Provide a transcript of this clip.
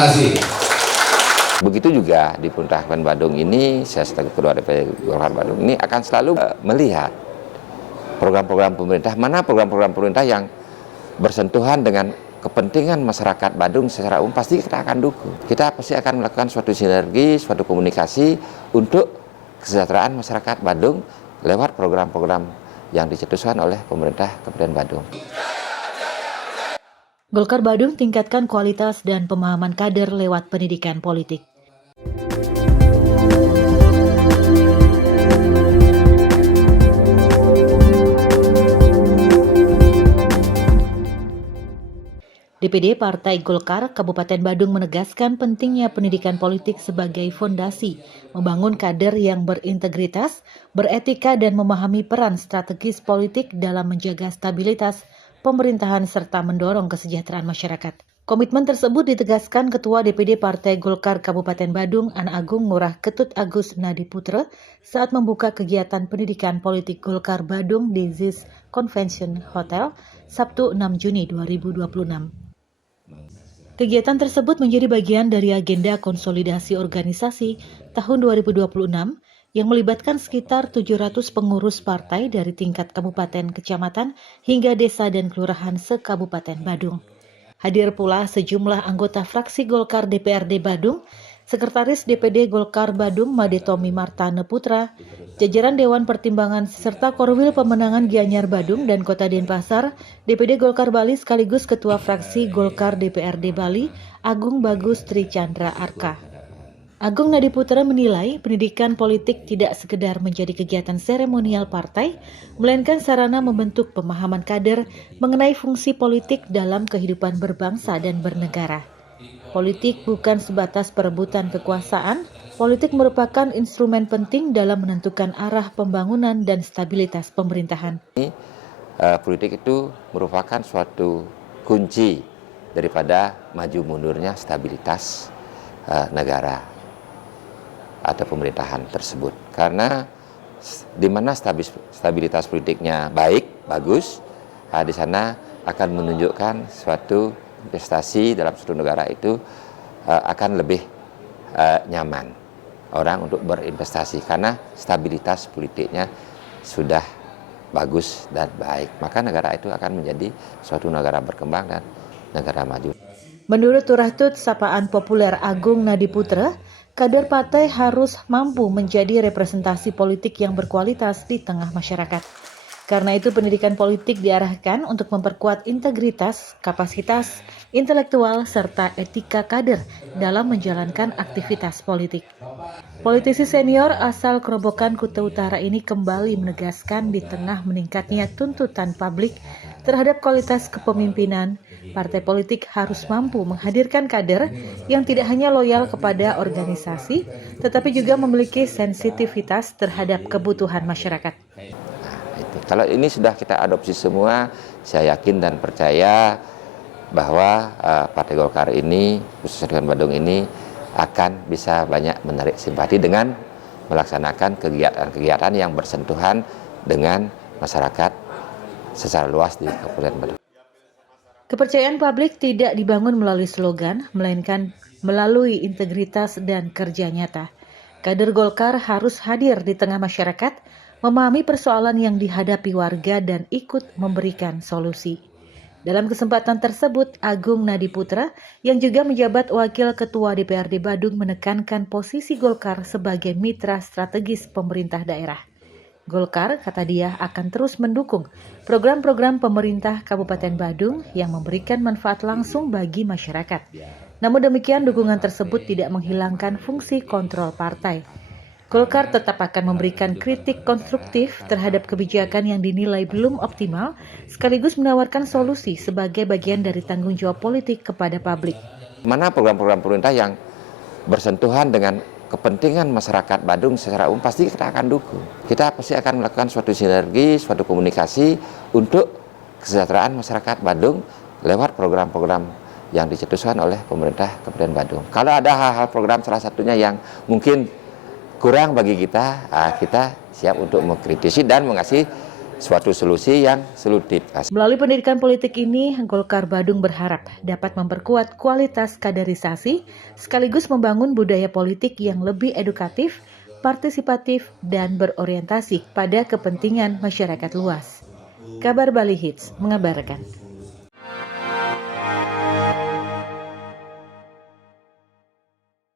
kasih. Begitu juga di Pemerintah Kabupaten Badung ini, saya sebagai Ketua DPD Golkar Badung ini akan selalu melihat program-program pemerintah, mana program-program pemerintah yang bersentuhan dengan kepentingan masyarakat Badung secara umum, pasti kita akan dukung. Kita pasti akan melakukan suatu sinergi, suatu komunikasi untuk kesejahteraan masyarakat Badung lewat program-program yang dicetuskan oleh pemerintah Kabupaten Badung. Golkar Badung tingkatkan kualitas dan pemahaman kader lewat pendidikan politik. DPD Partai Golkar Kabupaten Badung menegaskan pentingnya pendidikan politik sebagai fondasi, membangun kader yang berintegritas, beretika dan memahami peran strategis politik dalam menjaga stabilitas pemerintahan serta mendorong kesejahteraan masyarakat. Komitmen tersebut ditegaskan Ketua DPD Partai Golkar Kabupaten Badung, An Agung Ngurah Ketut Agus Nadiputra saat membuka kegiatan pendidikan politik Golkar Badung di ZIS Convention Hotel, Sabtu 6 Juni 2026. Kegiatan tersebut menjadi bagian dari agenda konsolidasi organisasi tahun 2026 yang melibatkan sekitar 700 pengurus partai dari tingkat kabupaten, kecamatan, hingga desa dan kelurahan se-Kabupaten Badung. Hadir pula sejumlah anggota fraksi Golkar DPRD Badung, Sekretaris DPD Golkar Badung Made Tommy Martane Putra, jajaran Dewan Pertimbangan serta Korwil Pemenangan Gianyar Badung dan Kota Denpasar, DPD Golkar Bali sekaligus Ketua Fraksi Golkar DPRD Bali, Agung Bagus Tri Chandra Arka. Agung Nadiputra menilai pendidikan politik tidak sekedar menjadi kegiatan seremonial partai, melainkan sarana membentuk pemahaman kader mengenai fungsi politik dalam kehidupan berbangsa dan bernegara. Politik bukan sebatas perebutan kekuasaan, politik merupakan instrumen penting dalam menentukan arah pembangunan dan stabilitas pemerintahan. Politik itu merupakan suatu kunci daripada maju mundurnya stabilitas negara atau pemerintahan tersebut. Karena di mana stabilitas politiknya baik, bagus, di sana akan menunjukkan suatu investasi dalam suatu negara itu akan lebih nyaman orang untuk berinvestasi karena stabilitas politiknya sudah bagus dan baik. Maka negara itu akan menjadi suatu negara berkembang dan negara maju. Menurut Turahtut sapaan populer Agung Nadiputra, kader partai harus mampu menjadi representasi politik yang berkualitas di tengah masyarakat. Karena itu pendidikan politik diarahkan untuk memperkuat integritas, kapasitas, intelektual, serta etika kader dalam menjalankan aktivitas politik. Politisi senior asal Kerobokan Kuta Utara ini kembali menegaskan di tengah meningkatnya tuntutan publik terhadap kualitas kepemimpinan, partai politik harus mampu menghadirkan kader yang tidak hanya loyal kepada organisasi, tetapi juga memiliki sensitivitas terhadap kebutuhan masyarakat. Kalau ini sudah kita adopsi semua, saya yakin dan percaya bahwa Partai Golkar ini, khususnya dengan Badung ini, akan bisa banyak menarik simpati dengan melaksanakan kegiatan-kegiatan yang bersentuhan dengan masyarakat secara luas di Kabupaten Badung. Kepercayaan publik tidak dibangun melalui slogan, melainkan melalui integritas dan kerja nyata. Kader Golkar harus hadir di tengah masyarakat, memahami persoalan yang dihadapi warga dan ikut memberikan solusi. Dalam kesempatan tersebut, Agung Nadiputra yang juga menjabat Wakil Ketua DPRD Badung menekankan posisi Golkar sebagai mitra strategis pemerintah daerah. Golkar, kata dia, akan terus mendukung program-program pemerintah Kabupaten Badung yang memberikan manfaat langsung bagi masyarakat. Namun demikian, dukungan tersebut tidak menghilangkan fungsi kontrol partai. Golkar tetap akan memberikan kritik konstruktif terhadap kebijakan yang dinilai belum optimal, sekaligus menawarkan solusi sebagai bagian dari tanggung jawab politik kepada publik. Mana program-program pemerintah yang bersentuhan dengan kepentingan masyarakat Badung secara umum, pasti kita akan dukung. Kita pasti akan melakukan suatu sinergi, suatu komunikasi untuk kesejahteraan masyarakat Badung lewat program-program yang dicetuskan oleh pemerintah Kabupaten Badung. Kalau ada hal-hal program salah satunya yang mungkin kurang bagi kita, kita siap untuk mengkritisi dan mengasih suatu solusi yang solutif. Melalui pendidikan politik ini, Golkar Badung berharap dapat memperkuat kualitas kaderisasi sekaligus membangun budaya politik yang lebih edukatif, partisipatif, dan berorientasi pada kepentingan masyarakat luas. Kabar Bali Hits mengabarkan.